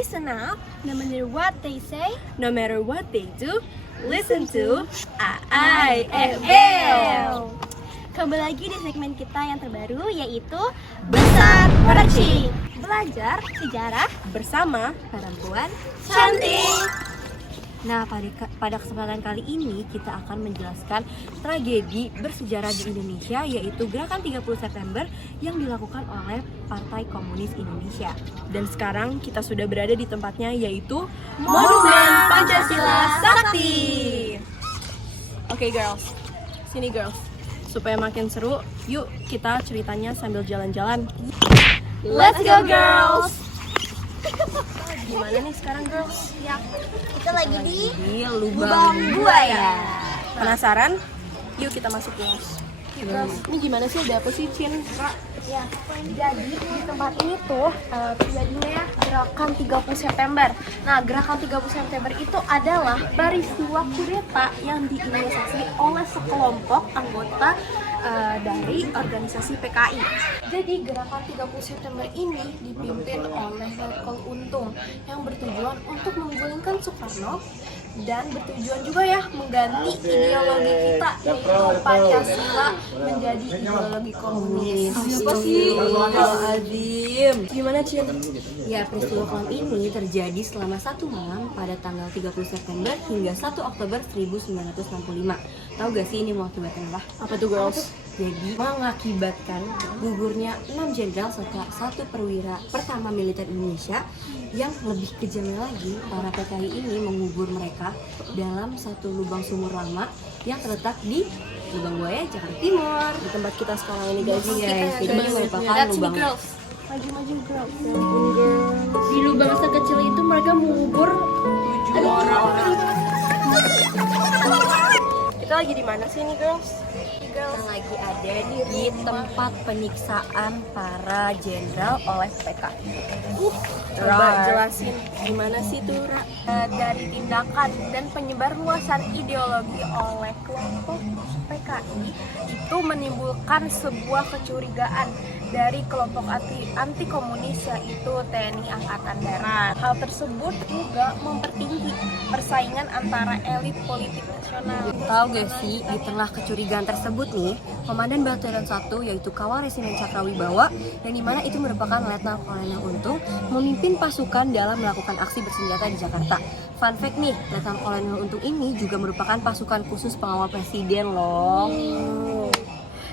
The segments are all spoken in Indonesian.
Listen up, no matter what they say, No matter what they do, listen to AIFL. Kembali lagi di segmen kita yang terbaru, yaitu Besar Perci. Belajar sejarah Bersama perempuan cantik. Nah, pada kesempatan kali ini kita akan menjelaskan tragedi bersejarah di Indonesia, yaitu Gerakan 30 September yang dilakukan oleh Partai Komunis Indonesia. Dan sekarang kita sudah berada di tempatnya, yaitu Monumen Pancasila Sakti. Oke girls, sini girls. Supaya makin seru, yuk kita ceritanya sambil jalan-jalan. Let's go girls. Gimana nih sekarang girls? Ya, kita lagi di Lubang Buaya. Penasaran? Yuk kita masuk girls. Ini gimana sih? Ada apa sih, Cin? Ya, jadi di tempat ini tuh terjadinya ya Gerakan 30 September. Nah, Gerakan 30 September itu adalah peristiwa kudeta yang diinisiasi oleh sekelompok anggota dari organisasi PKI. Jadi Gerakan 30 September ini dipimpin oleh Letkol Untung yang bertujuan untuk menggulingkan Soekarno dan bertujuan juga ya mengganti ideologi kita, yaitu Pancasila menjadi ideologi komunis. Siapa sih? Azim. Gimana, Cin? Ya, peristiwa kelam ini terjadi selama satu malam pada tanggal 30 September hingga 1 Oktober 1965. Tahu gak sih ini mengakibatkan apa? Apa tuh girls? Jadi mengakibatkan gugurnya 6 jenderal serta 1 perwira pertama militer Indonesia. Yang lebih kejamnya lagi, para PKI ini mengubur mereka dalam satu lubang sumur lama yang terletak di Lubang Buaya, Jakarta Timur. Di tempat kita sekarang ini guys. Guys, jadi ini merupakan lubang. Maju-maju girls. Di lubang sekecil itu mereka mengubur 7 orang. Kita lagi di mana sih nih girls? Kita lagi ada di tempat penyiksaan para jenderal oleh PKI. Coba jelasin gimana sih tuh, Ra? dari tindakan dan penyebarluasan ideologi oleh kelompok PKI itu menimbulkan sebuah kecurigaan dari kelompok anti komunis, yaitu TNI Angkatan Darat. Hal tersebut juga mempertinggi persaingan antara elit politik nasional. Tahu gak sih, di tengah kecurigaan tersebut nih, Komandan Batalion 1 yaitu Kawal Resimen Cakrawibawa, yang dimana itu merupakan Letnan Kolonel Untung, memimpin pasukan dalam melakukan aksi bersenjata di Jakarta. Fun fact nih, Letnan Kolonel Untung ini juga merupakan pasukan khusus pengawal presiden loh.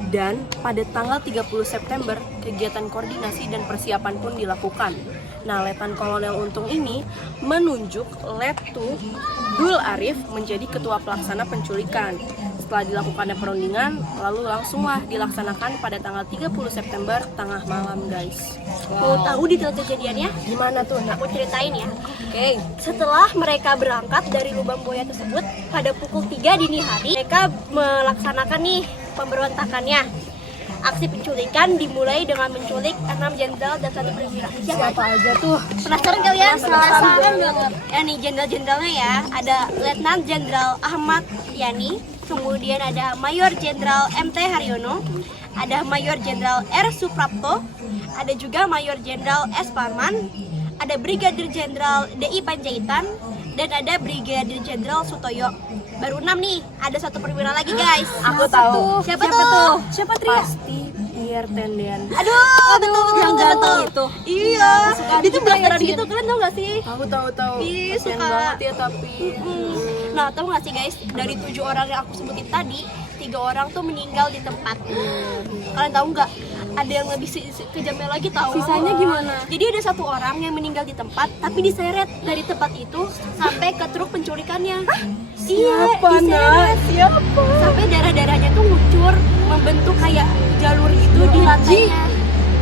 Dan pada tanggal 30 September, kegiatan koordinasi dan persiapan pun dilakukan. Nah, Letnan Kolonel Untung ini menunjuk Letu Dul Arif menjadi ketua pelaksana penculikan. Setelah dilakukannya perundingan, lalu langsunglah dilaksanakan pada tanggal 30 September tengah malam, guys. Mau tahu detail kejadiannya? Gimana tuh? Nah, Aku ceritain ya. oke. Setelah mereka berangkat dari lubang buaya tersebut pada pukul 3 dini hari, mereka melaksanakan nih pemberontakannya. Aksi penculikan dimulai dengan menculik 6 jenderal dan 1 perwira. Siapa aja tuh? Penasaran kalian? Penasaran banget. Ya nih jenderal-jenderalnya ya. Ada Letnan Jenderal Ahmad Yani, kemudian ada Mayor Jenderal MT Haryono, ada Mayor Jenderal R Suprapto, ada juga Mayor Jenderal S Parman, ada Brigadir Jenderal DI Panjaitan, dan ada Brigadir Jenderal Sutoyo. Baru 6 nih, ada 1 perwira lagi guys. Aku tahu. Siapa tuh? Siapa Tria? Pasti Pierre Tendian. Aduh, betul yang ganteng itu. Iya, dia tuh blasteran gitu, kalian tau gak sih? Tahu. Ih, Kasian suka. banget ya tapi. Nah, tau gak sih guys, dari 7 orang yang aku sebutin tadi, 3 orang tuh meninggal di tempat. Kalian tahu nggak? Ada yang lebih kejamnya lagi tahu. Sisanya gimana? Jadi ada 1 orang yang meninggal di tempat, tapi diseret dari tempat itu sampai ke truk penculikannya. Siapa, diseret. Nak? Siapa? Sampai darah-darahnya tuh ngucur, membentuk kayak jalur gitu di lantainya.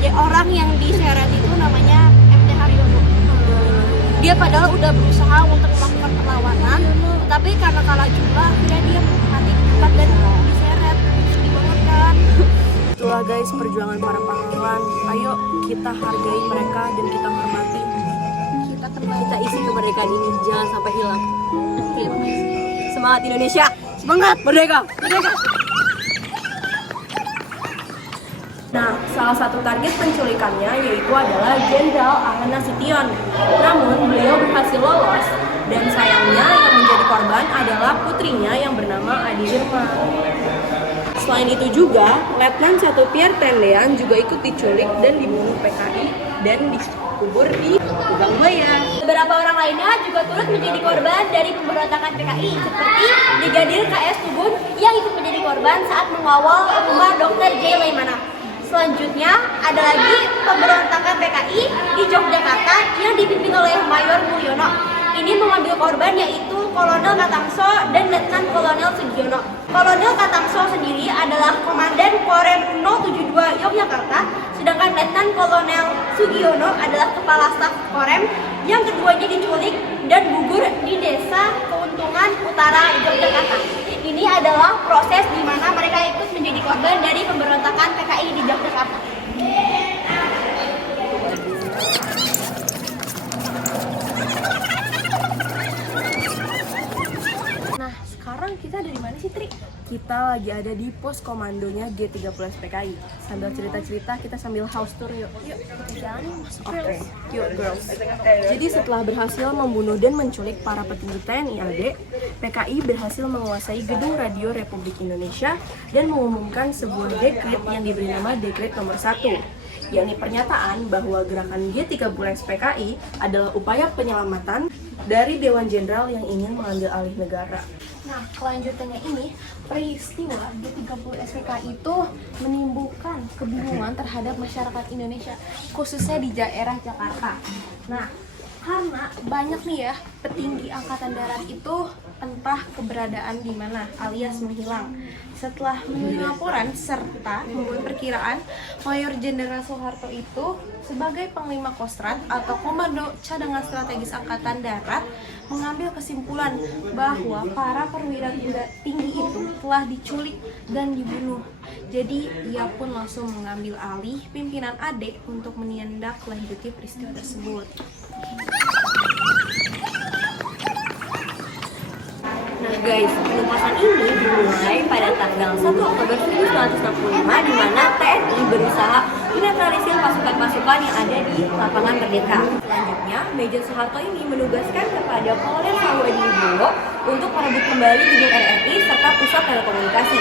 Ya, orang yang diseret itu namanya MT Haryono. Dia padahal udah berusaha untuk melakukan perlawanan, tapi karena kalah jumlah, akhirnya dia mati di tempat dan diseret. Sedih banget kan? Itulah guys perjuangan para pahlawan. Ayo kita hargai mereka dan kita hormati. Kita isi kemerdekaan ini, jangan sampai hilang. Semangat Indonesia, semangat merdeka, merdeka. Nah, Salah satu target penculikannya yaitu adalah Jenderal Ahmad Nasution. Namun beliau berhasil lolos dan sayangnya yang menjadi korban adalah putrinya yang bernama Adi Irma. Selain itu juga, Letnan 1 Pierre Tendean juga ikut diculik dan dibunuh PKI dan dikubur di Lubang Buaya. Beberapa orang lainnya juga turut menjadi korban dari pemberontakan PKI seperti Brigadir KS Tubun yang ikut menjadi korban saat mengawal rumah Dr. J. Laimana. Selanjutnya ada lagi pemberontakan PKI di Yogyakarta yang dipimpin oleh Mayor Mulyono. Ini mengambil korban yaitu Kolonel Katangso dan Letnan Kolonel Sugiono. Kolonel Katangso sendiri adalah Komandan Korem 072 Yogyakarta, sedangkan Letnan Kolonel Sugiono adalah Kepala Staf Korem yang keduanya diculik dan gugur di Desa Keuntungan Utara Yogyakarta. Ini adalah proses di mana mereka ikut menjadi korban dari pemberontakan PKI di Yogyakarta. Nah, sekarang kita ada di mana sih, Tri? Kita lagi ada di pos komandonya G30 SPKI. Sambil cerita-cerita, kita sambil house tour yuk. Yuk, kita jalan. Oke, yuk girls. Jadi setelah berhasil membunuh dan menculik para petinggi TNI AD, PKI berhasil menguasai gedung Radio Republik Indonesia dan mengumumkan sebuah dekret yang diberi nama Dekret Nomor 1, yakni pernyataan bahwa gerakan G30 SPKI adalah upaya penyelamatan dari Dewan Jenderal yang ingin mengambil alih negara. Nah, kelanjutannya ini, peristiwa G30 SPKI itu menimbulkan kebingungan terhadap masyarakat Indonesia, khususnya di daerah Jakarta. Nah, karena banyak nih ya petinggi Angkatan Darat itu entah keberadaan di mana alias menghilang. Setelah menerima laporan serta membuat perkiraan, Mayor Jenderal Soeharto itu sebagai Panglima Kostrad atau Komando Cadangan Strategis Angkatan Darat mengambil kesimpulan bahwa para perwira tinggi itu telah diculik dan dibunuh. Jadi ia pun langsung mengambil alih pimpinan AD untuk menindaklanjuti peristiwa tersebut. Nah guys, penumpasan ini dimulai pada tanggal 1 Oktober 1965 di mana TNI berusaha menetralisir pasukan-pasukan yang ada di lapangan Merdeka. Selanjutnya, Mayor Soeharto ini menugaskan kepada Kolonel Samuel Wibowo untuk merebut kembali gedung RRI serta pusat telekomunikasi.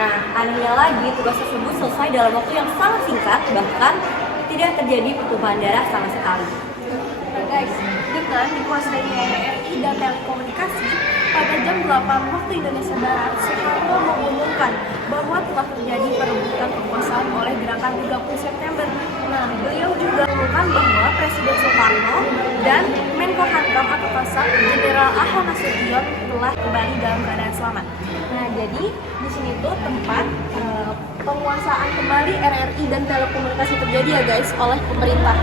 Nah, anehnya lagi, tugas tersebut selesai dalam waktu yang sangat singkat, bahkan tidak terjadi pertumpahan darah sama sekali. Guys, dengan dikuasainya RRI dan telekomunikasi, pada jam 8 waktu Indonesia Barat, Soeharto mengumumkan bahwa telah terjadi perebutan kekuasaan oleh gerakan 30 September. Nah, beliau juga mengumumkan bahwa Presiden Soekarno dan Menko Hankam atau Kasat Jenderal Ahmad Nasution telah kembali dalam keadaan selamat. Nah, jadi di sini tuh tempat penguasaan kembali RRI dan telekomunikasi terjadi ya guys oleh pemerintah.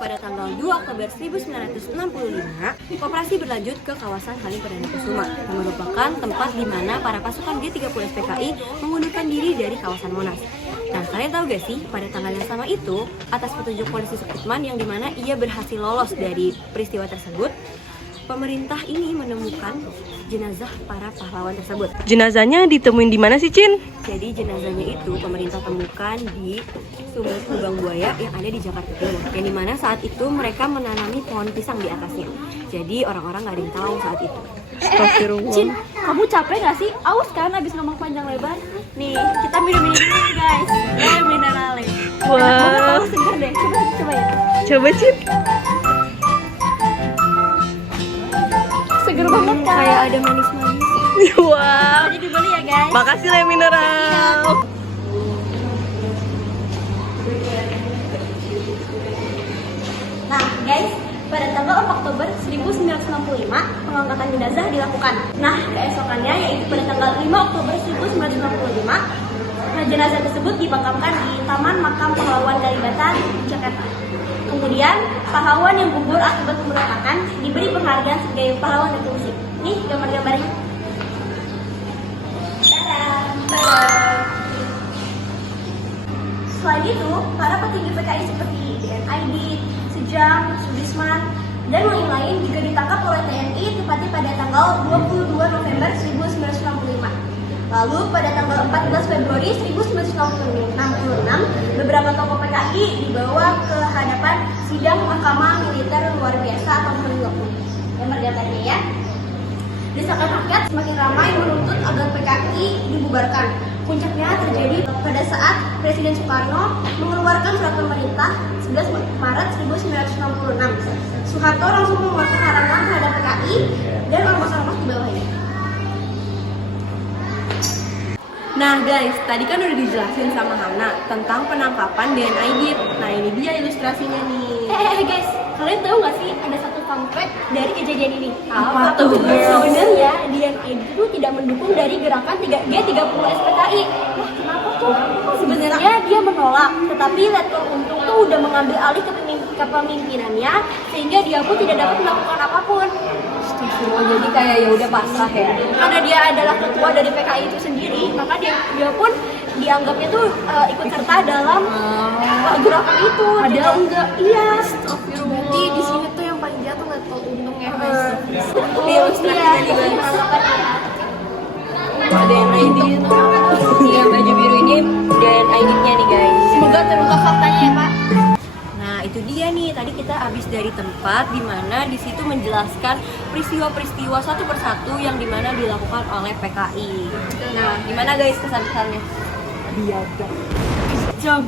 Pada tanggal 2 Oktober 1965, operasi berlanjut ke kawasan Halim Perdana Kusuma, yang merupakan tempat di mana para pasukan G30 SPKI mengundurkan diri dari kawasan Monas. Nah, kalian tahu gak sih, pada tanggal yang sama itu, atas petunjuk polisi Supratman yang dimana ia berhasil lolos dari peristiwa tersebut, pemerintah ini menemukan jenazah para pahlawan tersebut. Jenazahnya ditemuin di mana sih, Cin? Jadi jenazahnya itu pemerintah temukan di Sumur Lubang Buaya yang ada di Jakarta Timur. Yang dimana saat itu mereka menanami pohon pisang di atasnya. Jadi orang-orang gak ada yang tahu saat itu. Astagfirullah. Cin, kamu capek gak sih? Aus kan abis ngomong panjang lebar? Nih, kita minum ini dulu guys. Minerale. Wah. Kamu seger deh, coba ya. Coba, Cin. Seger banget kan? Kayak ada manis-manis. Wah. Jadi dibeli ya guys. Makasih Le Mineral. Nah guys, pada tanggal 4 Oktober 1965, pengangkatan jenazah dilakukan. Nah, keesokannya yaitu pada tanggal 5 Oktober 1965, jenazah tersebut dimakamkan di Taman Makam Pahlawan Kalibata, Jakarta. Kemudian, pahlawan yang gugur akibat pemberontakan diberi penghargaan sebagai pahlawan revolusi. Nih gambar-gambarnya. Selain itu, para petinggi PKI seperti DNID, Sejam, Sudirman, Dan lain-lain juga ditangkap oleh TNI tepatnya pada tanggal 22 November 1965. Lalu pada tanggal 14 Februari 1966, beberapa tokoh PKI dibawa ke hadapan sidang Mahkamah Militer Luar Biasa atau MILO. Yang merdekatnya ya. Desakan rakyat semakin ramai menuntut agar PKI dibubarkan. Puncaknya terjadi pada saat Presiden Soekarno mengeluarkan surat pemerintah 11 Maret 1966. Soeharto langsung mengeluarkan larangan terhadap PKI dan ormas-ormas di bawahnya. Nah guys, tadi kan udah dijelasin sama Hana tentang penangkapan Dan Aidit. Nah ini dia ilustrasinya nih. Guys, kalian tahu nggak sih ada satu fun fact dari kejadian ini? Apa tuh, girls? Sebenarnya Dan Aidit itu tidak mendukung dari gerakan G30 SPKI. Wah, kenapa tuh? Sebenarnya dia menolak, tetapi Letkol Untung tuh udah mengambil alih kepemimpinannya sehingga dia pun tidak dapat melakukan apapun. Oh, jadi kayak ya udah pasrah ya. Karena dia adalah ketua dari PKI itu sendiri, maka dia pun dianggapnya tuh ikut serta dalam gerakan itu. Padahal enggak. Iya. Berarti di sini tuh yang paling jatuh Letkol Untung ya guys. Di ilustrasi tadi guys. Dan Aidit. Yang baju biru ini Dan Aiditnya nih guys. Semoga terungkap faktanya ya Pak. Nah itu dia nih, tadi kita habis dari tempat dimana di situ menjelaskan peristiwa-peristiwa satu persatu yang dimana dilakukan oleh PKI. Nah gimana guys kesan-kesannya? Biadab. Kejam.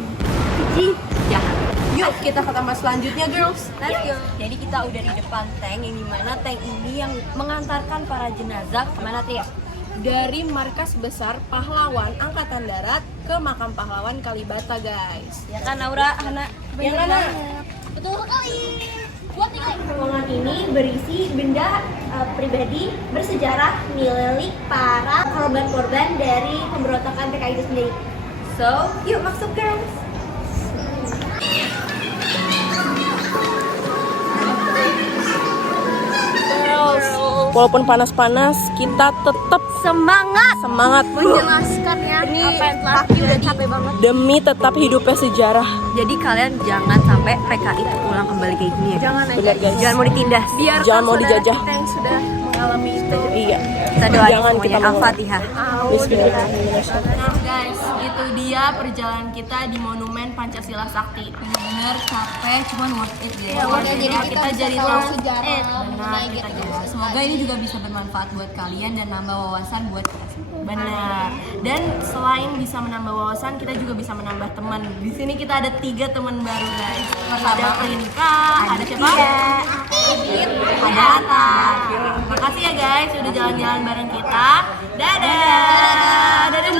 Keji? Jahat. Yuk kita ke tempat selanjutnya girls. Let's go. Jadi kita udah di depan tank yang dimana tank ini yang mengantarkan para jenazah kemana Tia? Dari markas besar pahlawan Angkatan Darat ke makam pahlawan Kalibata guys. Ya kan Naura, Hana? Yang mana? Betul sekali. Buat nih ruangan ini berisi benda pribadi bersejarah milik para korban-korban dari pemberontakan PKI itu sendiri. So, yuk masuk guys. Walaupun panas-panas, kita tetap Semangat menjelaskannya. apa yang telah udah capek banget. Demi tetap hidupnya sejarah. Jadi kalian jangan sampai PKI terulang kembali kayak gini ya. Jangan benar guys. Jangan mau ditindas. Biarkan jangan mau dijajah. Kita yang sudah mengalami itu. Iya. Kita doain Jangan semuanya. kita mengulang. Al-Fatihah. Bismillahirrahmanirrahim. Nah guys, itu dia perjalanan kita di Monumen Pancasila Sakti. Bener-bener capek, cuman worth it deh. Ya, worth it. Jadi kita jadi bisa tahu tahu sejarah benar mengenai kita gitu. guys. Semoga ini juga bisa bermanfaat buat kalian dan nambah wawasan buat kita. Benar. Dan selain bisa menambah wawasan, kita juga bisa menambah teman. Di sini kita ada 3 teman baru guys. Ada Prinka, ada siapa? Ada Ata. Makasih ya guys, udah jalan-jalan bareng kita. Dadah. Dadah.